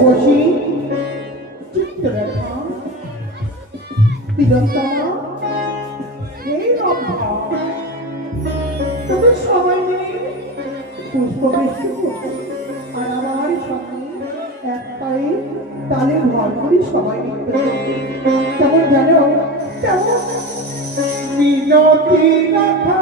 রূপসী চিত্ররেখা তিলোত্তমা এই রম্ভা তোদের সবাই মিলে পুষ্পবৃষ্টি আর আমার সঙ্গে এক পায়ে তালে ভর করি সবাই মিলে কেমন জানো কেমন মিনতি রাখা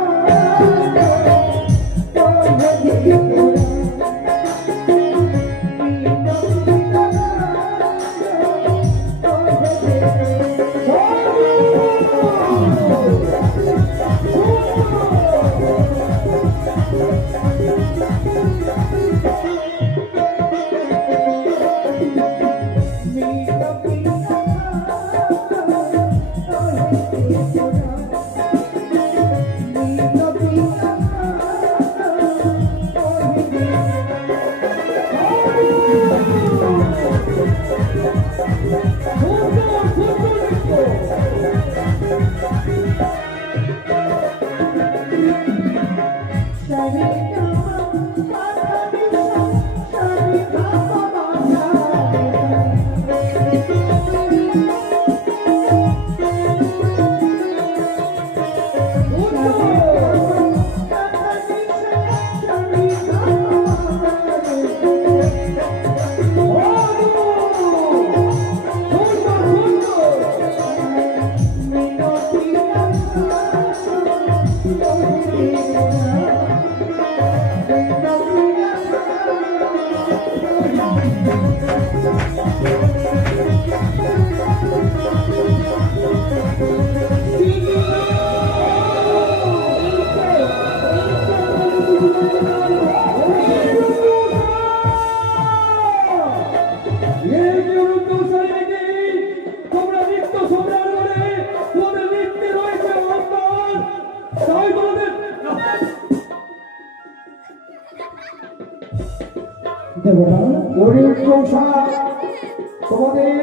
তোমাদের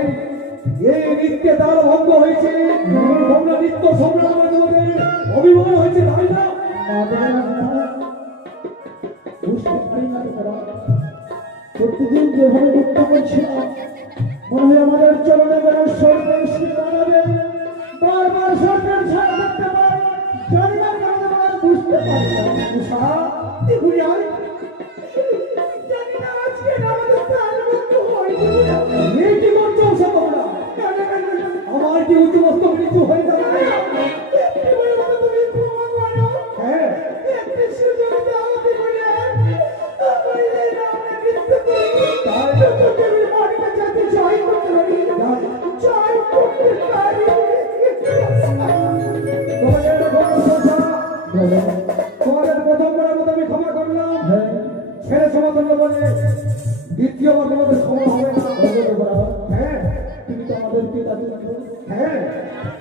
এই নৃত্যে তাল ভঙ্গ হয়েছে, তোমরা নৃত্য সম্রাট তোমাদের অভিমান হয়েছে, তাই না? বুঝতে পারি না প্রতিদিন যেভাবে নৃত্য করছিলাম মনে হয় আমাদের চরণে বেড়ে সরকার বারবার সরকার ছাড়া করতে পারে জানি না কেন বুঝতে পারি না। আমার কি উচ্চমস্ত মৃত্যু হয়ে যাবে? তোমাদের প্রথমবারের মতো আমি ক্ষমা করলাম, ছেড়ে ক্ষমা করলো বলে দ্বিতীয়বার তোমাদের ক্ষমা হবে না। হ্যাঁ, তুমি তো আমাদের পিতা ছিল। হ্যাঁ,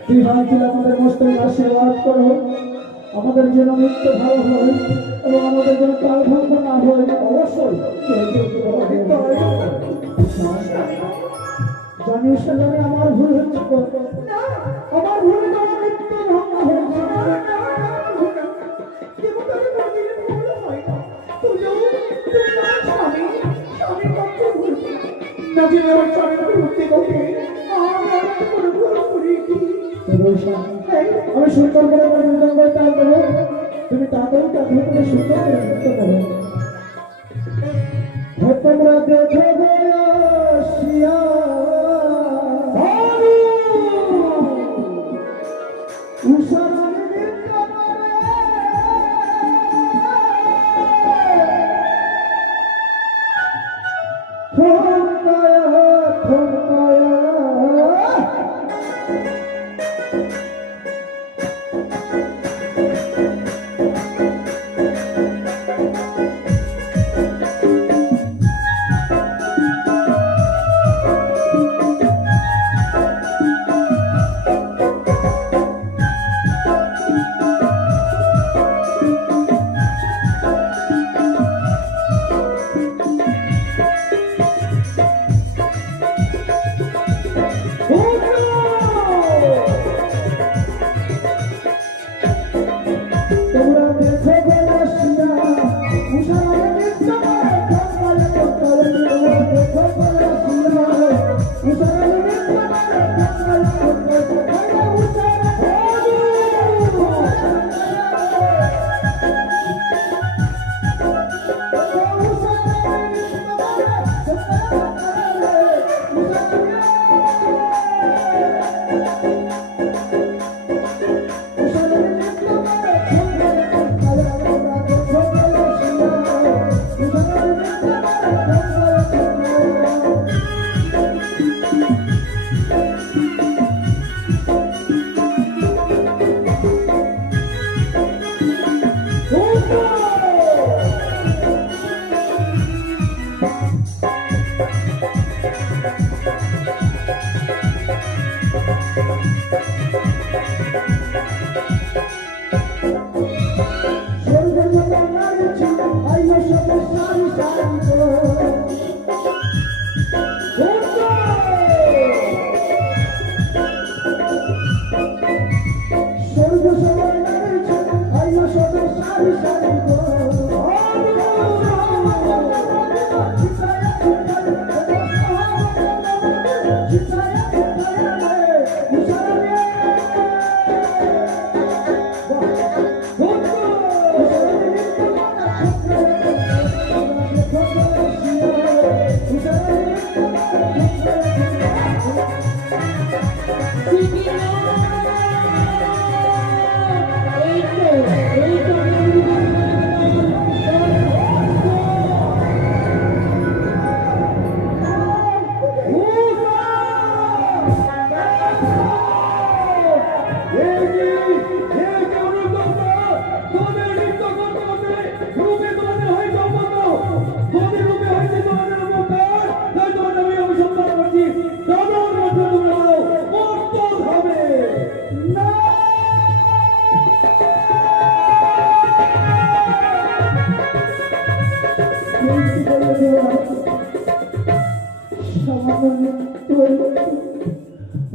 তুই ভাবছিল আমাদের মস্তকে আশীর্বাদ করো, আমাদের যেন মৃত্যু ভালো হয় এবং আমাদের যেন কাল ভঙ্গ না হয়। অবশ্যই জানিস জানি আমার ভুল হচ্ছে, আমার ভুল তোমার মৃত্যু ভঙ্গ হয়েছে। আমি সুন্দর করে তুমি তাড়াতাড়ি তাকে সুন্দর করে নৃত্য করো। তোমরা দেখে বসিয়া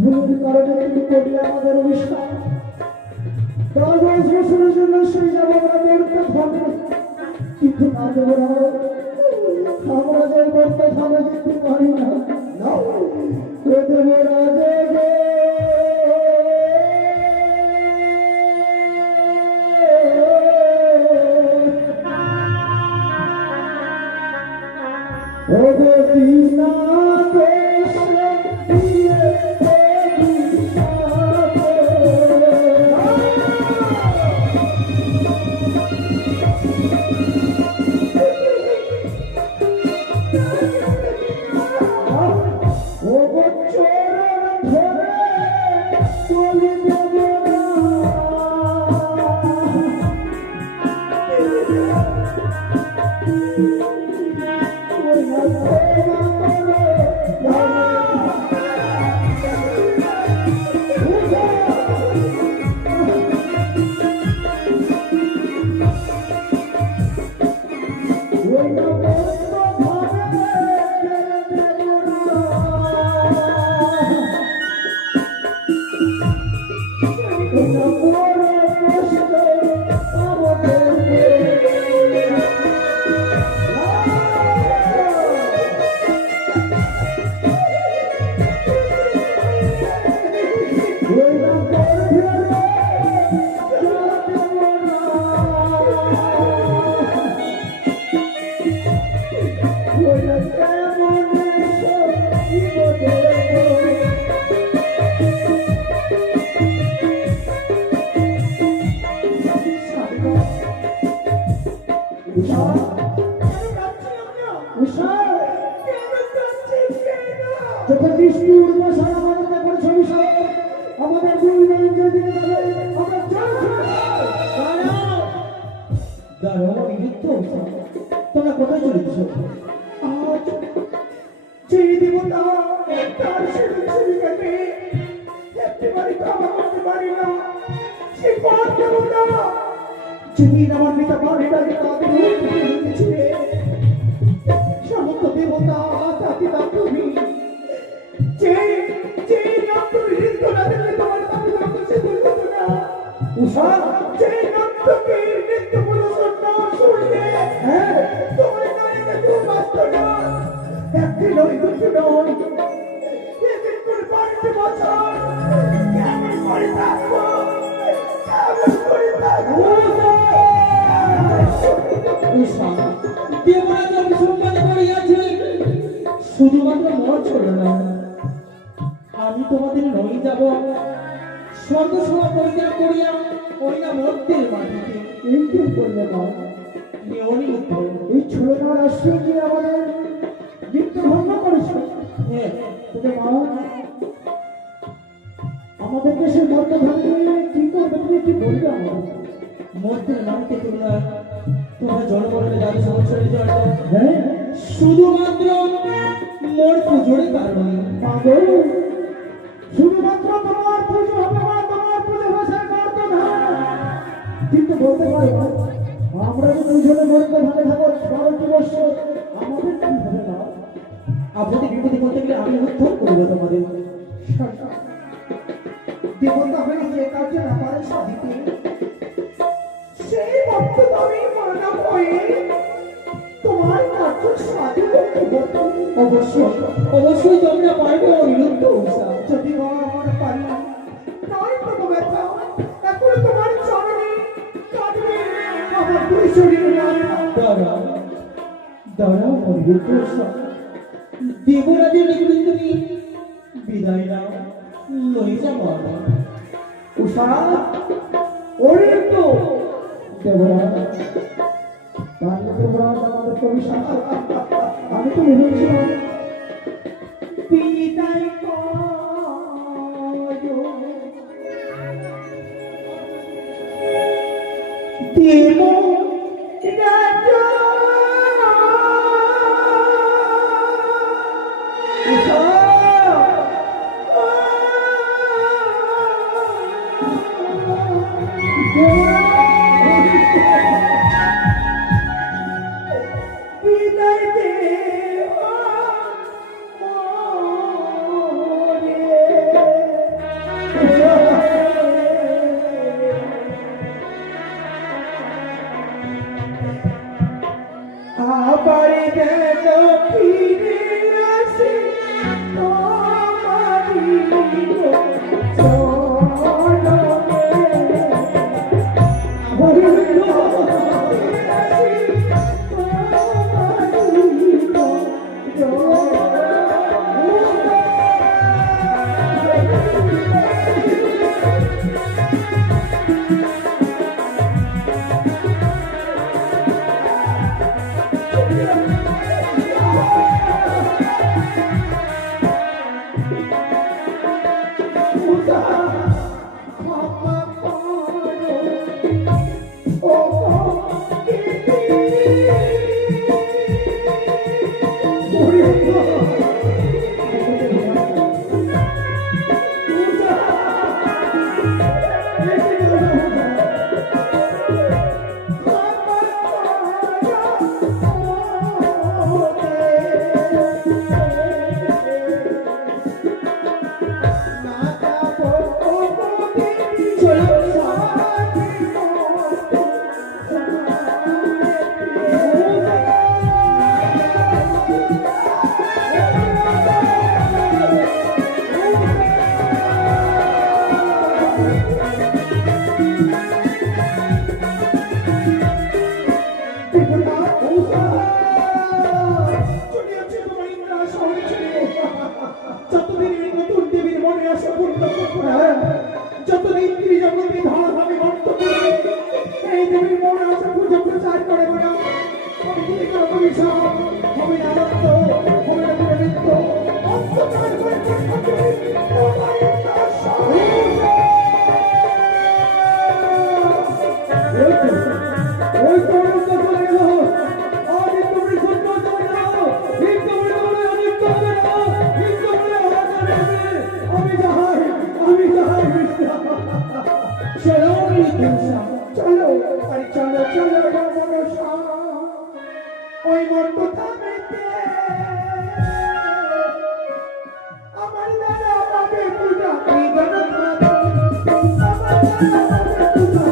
ভুলের কারণে কিন্তু করলে আমাদের অনুষ্ঠান 10 বছরের জন্য সেই যাবো আমরা বেরোতে থাকবো, কিন্তু না দেবো না আমরা যে করতে থাকবো যেতে পারি না দেবো না দেবো তোমরা কোথায় চলেছ? সেই দেবতা তার সেদিকে একেবারে ক্ষমা করতে পারি না। সেই পাপ দেবতা যিনি আমার পিতা পানিটাকে তাদের হয়েছিলে সমস্ত দেবতা পিতা তুমি যে যে নাম হৃদয় না দিলে তোমার তাকে সে বলতো না উষা যে নামটাকে নৃত্য প্রদর্শন না শুনলে তোমার নারীকে খুব বাস্ত না একদিন ওই দুটো নয় একদিন করে বাড়িতে বছর কেমন করে থাকবো কেমন করে থাকবো উষা দেবরাজ অভিসম্পাদ করিয়াছে শুধুমাত্র মর ছিল না আমি তোমাদের নই যাব স্বর্গসভা পরিত্যাগ করিয়া ওই না মর্তের মাটিতে এই কি করলে না অনিরুদ্ধ এই ছোড়া রাষ্ট্র কি আমাদের মৃত্যু ভঙ্গ করেছে? হ্যাঁ তোকে মা আমাদেরকে সে মর্ত ধরে কি করবে তুমি কি বলবে আমার মর্তের মাটিতে তোমরা জনগণের জাতি সংসারে জড়িত হ্যাঁ শুধুমাত্র জোরে কারণে মাগো শুধুমাত্র তোমার পুজো হবে মা, তোমার পুজো ভাষায় করত না, কিন্তু বলতে পারো আমরা যে দুজনে মরতে ভালো থাকো 12টি বছর আমাদের কি হবে না? আপনাদের বিপদে করতে গেলে আমি উদ্ধার করবো তোমাদের। দেবতা হয়ে যে কার্য না পারে সাধিতে, সেই ভক্ত তুমি মরনা হয়ে তোমার কার্য সাধিত করতে অবশ্যই অবশ্যই তোমরা পারবে অনিরুদ্ধ উষা। যদি আমরা পারি নয় তো ব্যথা এখন তোমার চরণে কাঁদবে আমার দুই শরীরে দাঁড়া দাঁড়াও অনিরুদ্ধ উষা, দেবরাজের নিকটে তুমি বিদায় নাও, লয়ে যাবো আমি। উষা ওরে তো দেবরাজ তাহলে দেবরাজ আমাদের কবি আমি তো ভেবেছিলাম বিদায় দেব রাজা বিদায় দেওয়া আবার যেন ফিরে আসে তোমারি যতদিন তিনি জগতে ধারাভাবে ভক্ত করে এই দেবীর মনে আসা পুজো প্রচার করে বেড়াও হবে না আনন্দ হবে না প্রবৃত্ত অন্ধকার হয়ে থাকবে ওই তো আনন্দ চলে গেল আজ তুমি সত্য চলে যাও হিন্দু বলে অনিত্য হবে না হিন্দু বলে আমি যাই চলো চলো আরে চলো চলো মনসা ওই মন্দ থামেতে আমার দ্বারা পাবে পূজা এই গণত আমার দ্বারা পাবে পূজা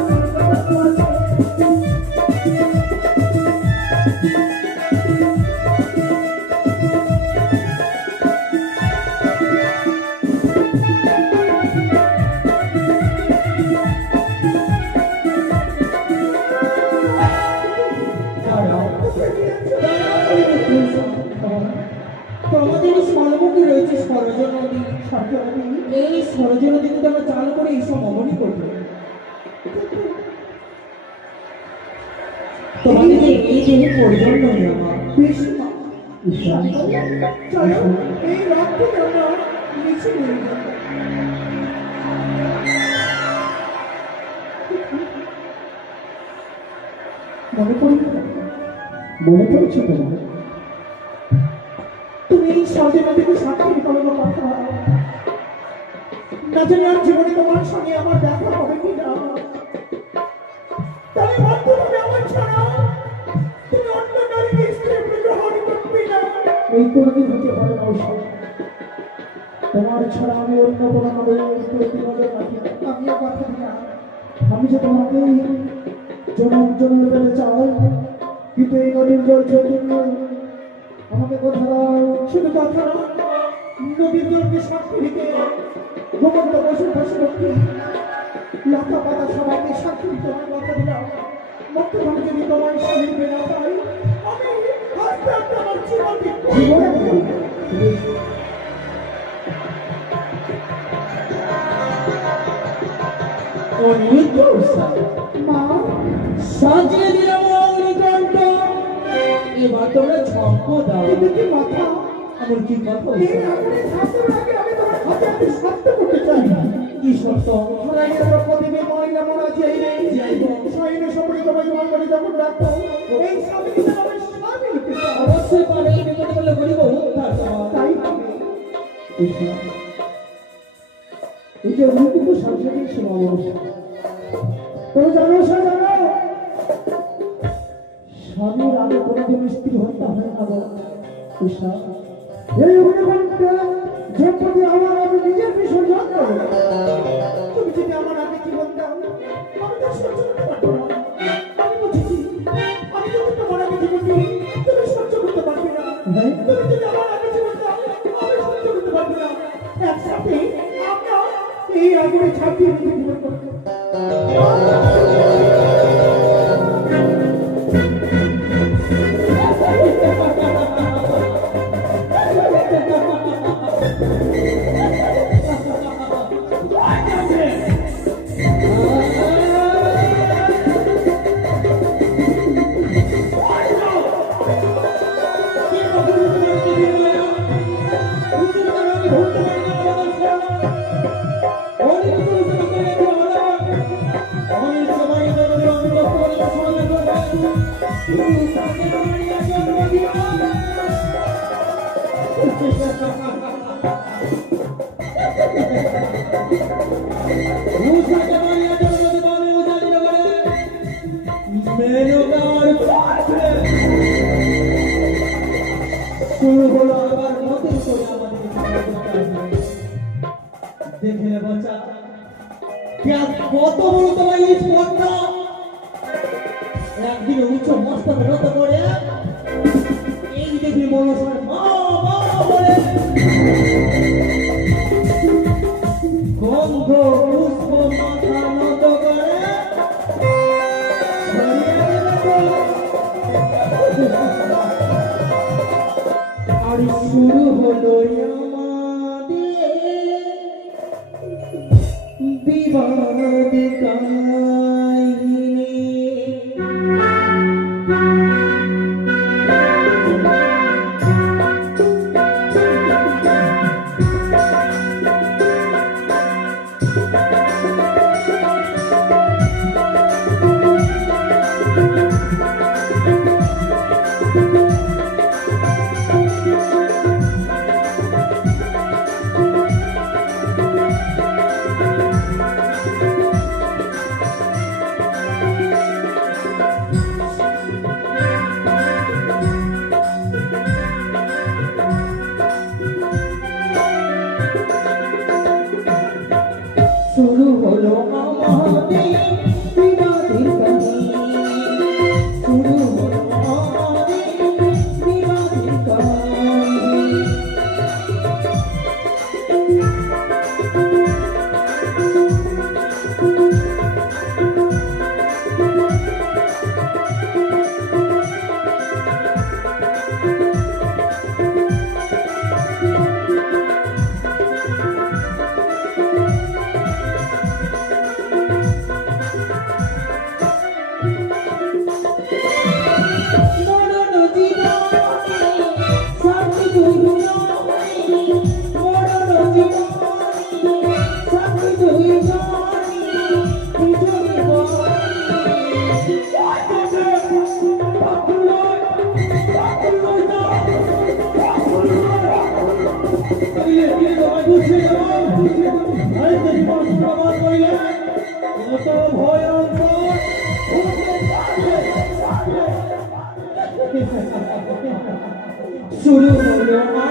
তোমাদের স্মরণমুখী রয়েছে সরজ নদী, এই সরজ নদীতে তোমরা চাল করে এইসব অমনি করবে। তোমাদের এই দেহে প্রয়োজন নয় আমার। চলো এই রাতটি আমরা নিচে নিয়ে যাব মনে পড়ছে তোমার তুমি এই সরজনদীকে সাক্ষী করো না কথা, না জানি আর জীবনে তোমার সঙ্গে আমার দেখা হবে কিনা। তাহলে বন্ধু তুমি আমার ছাড়া তুমি অন্য নারীকে স্ত্রী গ্রহণ করবে না। এই কোনোদিন হতে পারে না ঐশী। তোমার ছাড়া আমি অন্য কোনো নজর রাখি না। আমিও কথা দিলাম, আমি যে তোমাকে জনম জনম পেতে চাই, কিন্তু এই নদীর জল চৈতন্য আমাকে কথা দাও। শুধু কথা না, নবীর জলকে সাক্ষী রেখে ঘুমন্ত পশু পশুপক্ষী লতা পাতা সবাইকে সাক্ষী দিতে আমার কথা দিলাম। মুক্তভাবে যদি তোমার স্বামীর বেলা পাই, আমি আস্তে আস্তে আমার জীবন জীবনে মা সাজিয়ে দিলাম অগ্নিকাণ্ড, এবার তোমরা ঝম্প দাও। কিন্তু কি মাথা, এমন কি কথা এই আগুনে ঝাঁপের আগে আমি তোমার হাতে হাতে সত্য করতে চাই। কি সত্য? ধরাইয়া দ্রৌপদীকে মহিলা মরা যাইবে, সৈন্য সম্পর্কে তোমায় তোমার করে যখন রাখবো, এই স্বামী কিন্তু আমার স্বামী হতে চাও। অবশ্যই পারে, এই বিপদে বলে বলিব উদ্ধার হওয়া। তাই হবে। কৃষ্ণ, এই যে অনুকূল সাংসারিক সমাবেশ, তুমি জানো সে জানো স্বামীর আগে কোনোদিন স্ত্রী হত্যা হয় না গো কৃষ্ণ। এই অগ্নিকাণ্ডে যে প্রতি আমার আমি নিজের বিসর্জন দেব। তুমি যদি আমার আগে জীবন দাও, আমি তো সহ্য করতে পারবো না। আমি বুঝেছি, আমি যদি তোমার আগে জীবন দিই, তুমি সহ্য করতে পারবে না। হ্যাঁ? তুমি যদি আমার আগে জীবন দাও, আমি সহ্য করতে পারবো না। একসাথে আমরা এই আগুনে ঝাঁপিয়ে নিজে জীবন করবো। শুরু হলো আবার নতুন করে আমাদের দেখে নেবো কত বড় তোমার এই স্পর্ধা। একদিনে উচ্চ মস্তক নত করে এই দেখি মনসার মা মা বলে গন্ধ পুষ্প মাথা নত করে আর শুরু হলো আমাদের বিবাদ কাহিনী। দিলে তিনি তোমায় বুঝিয়ে দেবেন আরে তো জীবন প্রমাণ করিলে কত ভয়ঙ্কর শুরু হলো